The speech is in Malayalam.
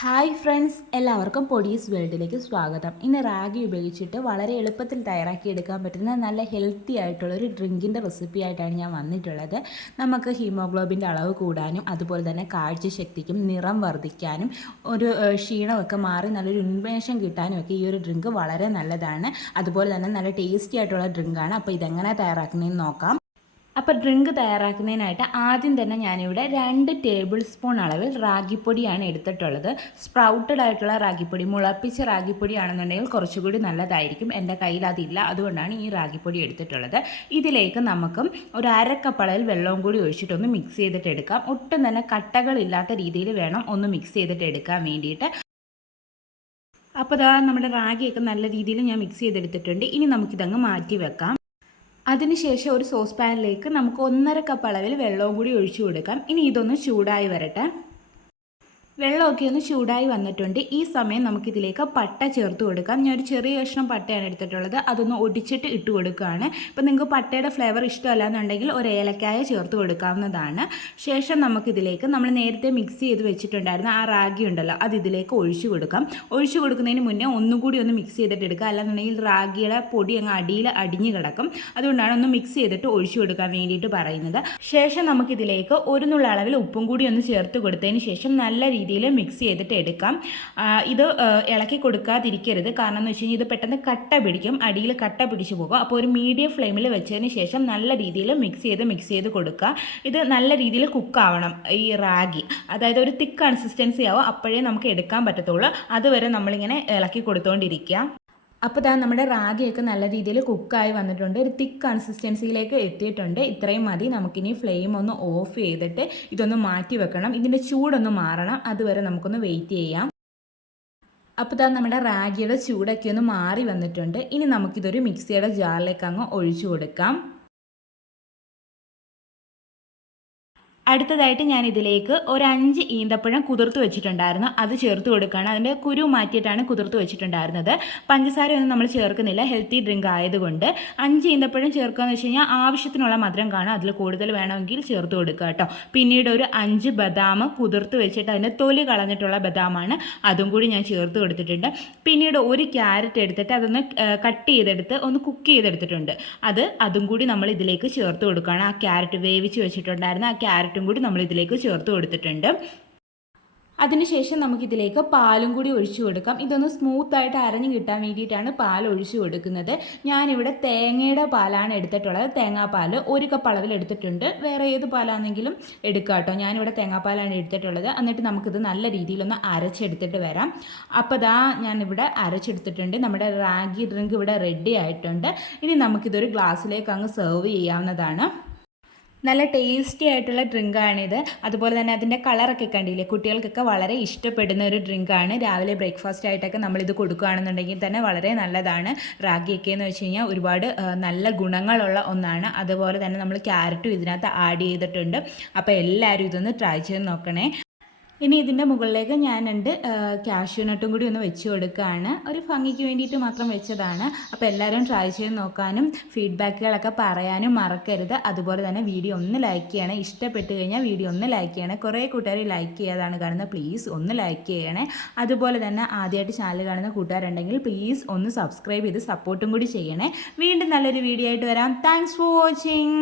ഹായ് ഫ്രണ്ട്സ്, എല്ലാവർക്കും പൊടീസ് വേൾഡിലേക്ക് സ്വാഗതം. ഇന്ന് റാഗി ഉപയോഗിച്ചിട്ട് വളരെ എളുപ്പത്തിൽ തയ്യാറാക്കിയെടുക്കാൻ പറ്റുന്ന നല്ല ഹെൽത്തി ആയിട്ടുള്ളൊരു ഡ്രിങ്കിൻ്റെ റെസിപ്പി ആയിട്ടാണ് ഞാൻ വന്നിട്ടുള്ളത്. നമുക്ക് ഹീമോഗ്ലോബിൻ്റെ അളവ് കൂടാനും അതുപോലെ തന്നെ കാഴ്ചശക്തിക്കും നിറം വർദ്ധിക്കാനും ഒരു ക്ഷീണമൊക്കെ മാറി നല്ലൊരു ഉന്മേഷം കിട്ടാനും ഒക്കെ ഈ ഒരു ഡ്രിങ്ക് വളരെ നല്ലതാണ്. അതുപോലെ തന്നെ നല്ല ടേസ്റ്റി ആയിട്ടുള്ള ഡ്രിങ്കാണ്. അപ്പോൾ ഇതെങ്ങനെ തയ്യാറാക്കുന്നതെന്ന് നോക്കാം. അപ്പോൾ ഡ്രിങ്ക് തയ്യാറാക്കുന്നതിനായിട്ട് ആദ്യം തന്നെ ഞാനിവിടെ 2 ടേബിൾ സ്പൂൺ അളവിൽ റാഗിപ്പൊടിയാണ് എടുത്തിട്ടുള്ളത്. സ്പ്രൗട്ടഡ് ആയിട്ടുള്ള റാഗിപ്പൊടി, മുളപ്പിച്ച റാഗിപ്പൊടി ആണെന്നുണ്ടെങ്കിൽ കുറച്ചുകൂടി നല്ലതായിരിക്കും. എൻ്റെ കയ്യിൽ അതില്ല, അതുകൊണ്ടാണ് ഈ റാഗിപ്പൊടി എടുത്തിട്ടുള്ളത്. ഇതിലേക്ക് നമുക്ക് ഒരു 1/2 കപ്പ് അളവിൽ വെള്ളവും കൂടി ഒഴിച്ചിട്ടൊന്ന് മിക്സ് ചെയ്തിട്ട് എടുക്കാം. ഒട്ടും തന്നെ കട്ടകളില്ലാത്ത രീതിയിൽ വേണം ഒന്ന് മിക്സ് ചെയ്തിട്ട് എടുക്കാൻ വേണ്ടിയിട്ട്. അപ്പോൾ ഇതാ നമ്മുടെ റാഗിയൊക്കെ നല്ല രീതിയിൽ ഞാൻ മിക്സ് ചെയ്തെടുത്തിട്ടുണ്ട്. ഇനി നമുക്കിതങ്ങ് മാറ്റി വെക്കാം. അതിനുശേഷം ഒരു സോസ് പാനിലേക്ക് നമുക്ക് 1/2 കപ്പ് അളവിൽ വെള്ളവും കൂടി ഒഴിച്ചു കൊടുക്കാം. ഇനി ഇതൊന്ന് ചൂടായി വരട്ടെ. വെള്ളമൊക്കെ ഒന്ന് ചൂടായി വന്നിട്ടുണ്ട്. ഈ സമയം നമുക്കിതിലേക്ക് പട്ട ചേർത്ത് കൊടുക്കാം. ഞാൻ ഒരു ചെറിയ കഷ്ണം പട്ടയാണ് എടുത്തിട്ടുള്ളത്. അതൊന്ന് ഒടിച്ചിട്ട് ഇട്ട് കൊടുക്കുകയാണ്. ഇപ്പം നിങ്ങൾക്ക് പട്ടയുടെ ഫ്ലേവർ ഇഷ്ടമല്ല എന്നുണ്ടെങ്കിൽ ഒരു ഏലക്കായ ചേർത്ത് കൊടുക്കാവുന്നതാണ്. ശേഷം നമുക്കിതിലേക്ക് നമ്മൾ നേരത്തെ മിക്സ് ചെയ്ത് വെച്ചിട്ടുണ്ടായിരുന്ന ആ റാഗി ഉണ്ടല്ലോ, അത് ഇതിലേക്ക് ഒഴിച്ചു കൊടുക്കാം. ഒഴിച്ചു കൊടുക്കുന്നതിന് മുന്നേ ഒന്നുകൂടി ഒന്ന് മിക്സ് ചെയ്തിട്ട് എടുക്കുക. അല്ലാന്നുണ്ടെങ്കിൽ റാഗിയുടെ പൊടി അങ്ങ് അടിയിൽ അടിഞ്ഞു കിടക്കും. അതുകൊണ്ടാണ് ഒന്ന് മിക്സ് ചെയ്തിട്ട് ഒഴിച്ചു കൊടുക്കാൻ വേണ്ടിയിട്ട് പറയുന്നത്. ശേഷം നമുക്കിതിലേക്ക് ഒരു നുള്ള അളവിൽ ഉപ്പും കൂടി ഒന്ന് ചേർത്ത് കൊടുത്തതിന് ശേഷം നല്ല രീതിയിൽ മിക്സ് ചെയ്തിട്ട് എടുക്കാം. ഇത് ഇളക്കി കൊടുക്കാതിരിക്കരുത്. കാരണം എന്ന് വെച്ച് കഴിഞ്ഞാൽ ഇത് പെട്ടെന്ന് കട്ട പിടിക്കും, അടിയിൽ കട്ട പിടിച്ചു പോകും. അപ്പോൾ ഒരു മീഡിയം ഫ്ലെയിമിൽ വെച്ചതിന് ശേഷം നല്ല രീതിയിൽ മിക്സ് ചെയ്ത് കൊടുക്കുക. ഇത് നല്ല രീതിയിൽ കുക്കാവണം. ഈ റാഗി അതായത് ഒരു തിക്ക് കൺസിസ്റ്റൻസി ആവും, അപ്പോഴേ നമുക്ക് എടുക്കാൻ പറ്റത്തുള്ളൂ. അതുവരെ നമ്മളിങ്ങനെ ഇളക്കി കൊടുത്തുകൊണ്ടിരിക്കുക. അപ്പോൾ ഇതാ നമ്മുടെ റാഗിയൊക്കെ നല്ല രീതിയിൽ കുക്കായി വന്നിട്ടുണ്ട്. ഒരു തിക്ക് കൺസിസ്റ്റൻസിയിലേക്ക് എത്തിയിട്ടുണ്ട്. ഇത്രയും മതി. നമുക്കിനി ഫ്ലെയിം ഒന്ന് ഓഫ് ചെയ്തിട്ട് ഇതൊന്ന് മാറ്റി വെക്കണം. ഇതിൻ്റെ ചൂടൊന്ന് മാറണം. അതുവരെ നമുക്കൊന്ന് വെയിറ്റ് ചെയ്യാം. അപ്പോൾ ഇതാ നമ്മുടെ റാഗിയുടെ ചൂടൊക്കെ ഒന്ന് മാറി വന്നിട്ടുണ്ട്. ഇനി നമുക്കിതൊരു മിക്സിയുടെ ജാറിലേക്ക് അങ്ങ് ഒഴിച്ചു കൊടുക്കാം. അടുത്തതായിട്ട് ഞാൻ ഇതിലേക്ക് ഒരു 5 ഈന്തപ്പഴം കുതിർത്ത് വെച്ചിട്ടുണ്ടായിരുന്നു, അത് ചേർത്ത് കൊടുക്കുകയാണ്. അതിൻ്റെ കുരു മാറ്റിയിട്ടാണ് കുതിർത്ത് വെച്ചിട്ടുണ്ടായിരുന്നത്. പഞ്ചസാരയൊന്നും നമ്മൾ ചേർക്കുന്നില്ല, ഹെൽത്തി ഡ്രിങ്ക് ആയതുകൊണ്ട്. 5 ഈന്തപ്പഴം ചേർക്കുക എന്ന് വെച്ച് കഴിഞ്ഞാൽ ആവശ്യത്തിനുള്ള മധുരം കാണും. അതിൽ കൂടുതൽ വേണമെങ്കിൽ ചേർത്ത് കൊടുക്കുക കേട്ടോ. പിന്നീട് ഒരു 5 ബദാം കുതിർത്ത് വെച്ചിട്ട് അതിൻ്റെ തൊലി കളഞ്ഞിട്ടുള്ള ബദാമാണ്, അതും കൂടി ഞാൻ ചേർത്ത് കൊടുത്തിട്ടുണ്ട്. പിന്നീട് ഒരു ക്യാരറ്റ് എടുത്തിട്ട് അതൊന്ന് കട്ട് ചെയ്തെടുത്ത് ഒന്ന് കുക്ക് ചെയ്തെടുത്തിട്ടുണ്ട്. അതും കൂടി നമ്മൾ ഇതിലേക്ക് ചേർത്ത് കൊടുക്കുകയാണ്. ആ ക്യാരറ്റ് വേവിച്ച് വെച്ചിട്ടുണ്ടായിരുന്നു, ആ ക്യാരറ്റ് കൂടി നമ്മൾ ഇതിലേക്ക് ചേർത്ത് കൊടുത്തിട്ടുണ്ട്. അതിനുശേഷം നമുക്കിതിലേക്ക് പാലും കൂടി ഒഴിച്ചു കൊടുക്കാം. ഇതൊന്ന് സ്മൂത്തായിട്ട് അരഞ്ഞു കിട്ടാൻ വേണ്ടിയിട്ടാണ് പാൽ ഒഴിച്ചു കൊടുക്കുന്നത്. ഞാനിവിടെ തേങ്ങയുടെ പാലാണ് എടുത്തിട്ടുള്ളത്. തേങ്ങാപ്പാൽ 1 കപ്പ് അളവിൽ എടുത്തിട്ടുണ്ട്. വേറെ ഏത് പാലാണെങ്കിലും എടുക്കാം കേട്ടോ. ഞാനിവിടെ തേങ്ങാപ്പാലാണ് എടുത്തിട്ടുള്ളത്. എന്നിട്ട് നമുക്കിത് നല്ല രീതിയിലൊന്ന് അരച്ചെടുത്തിട്ട് വരാം. അപ്പോൾ ഇതാ ഞാനിവിടെ അരച്ചെടുത്തിട്ടുണ്ട്. നമ്മുടെ റാഗി ഡ്രിങ്ക് ഇവിടെ റെഡി ആയിട്ടുണ്ട്. ഇനി നമുക്കിതൊരു ഗ്ലാസ്സിലേക്ക് അങ്ങ് സെർവ് ചെയ്യാവുന്നതാണ്. നല്ല ടേസ്റ്റി ആയിട്ടുള്ള ഡ്രിങ്കാണിത്. അതുപോലെ തന്നെ അതിൻ്റെ കളറൊക്കെ കണ്ടില്ലേ, കുട്ടികൾക്കൊക്കെ വളരെ ഇഷ്ടപ്പെടുന്ന ഒരു ഡ്രിങ്കാണ്. രാവിലെ ബ്രേക്ക്ഫാസ്റ്റ് ആയിട്ടൊക്കെ നമ്മളിത് കൊടുക്കുകയാണെന്നുണ്ടെങ്കിൽ തന്നെ വളരെ നല്ലതാണ്. റാഗിയൊക്കെ എന്ന് വെച്ച് കഴിഞ്ഞാൽ ഒരുപാട് നല്ല ഗുണങ്ങളുള്ള ഒന്നാണ്. അതുപോലെ തന്നെ നമ്മൾ ക്യാരറ്റും ഇതിനകത്ത് ആഡ് ചെയ്തിട്ടുണ്ട്. അപ്പോൾ എല്ലാവരും ഇതൊന്ന് ട്രൈ ചെയ്ത് നോക്കണേ. ഇനി ഇതിൻ്റെ മുകളിലേക്ക് ഞാൻ 2 കാഷ്യൂ നട്ടും കൂടി ഒന്ന് വെച്ച് കൊടുക്കുകയാണ്. ഒരു ഭംഗിക്ക് വേണ്ടിയിട്ട് മാത്രം വെച്ചതാണ്. അപ്പോൾ എല്ലാവരും ട്രൈ ചെയ്ത് നോക്കാനും ഫീഡ്ബാക്കുകളൊക്കെ പറയാനും മറക്കരുത്. അതുപോലെ തന്നെ വീഡിയോ ഒന്ന് ലൈക്ക് ചെയ്യണേ. ഇഷ്ടപ്പെട്ട് കഴിഞ്ഞാൽ വീഡിയോ ഒന്ന് ലൈക്ക് ചെയ്യണേ. കുറേ കൂട്ടുകാർ ലൈക്ക് ചെയ്യാതാണ് കാണുന്നത്, പ്ലീസ് ഒന്ന് ലൈക്ക് ചെയ്യണേ. അതുപോലെ തന്നെ ആദ്യമായിട്ട് ചാനൽ കാണുന്ന കൂട്ടുകാരുണ്ടെങ്കിൽ പ്ലീസ് ഒന്ന് സബ്സ്ക്രൈബ് ചെയ്ത് സപ്പോർട്ടും കൂടി ചെയ്യണേ. വീണ്ടും നല്ലൊരു വീഡിയോ ആയിട്ട് വരാം. Thanks for watching.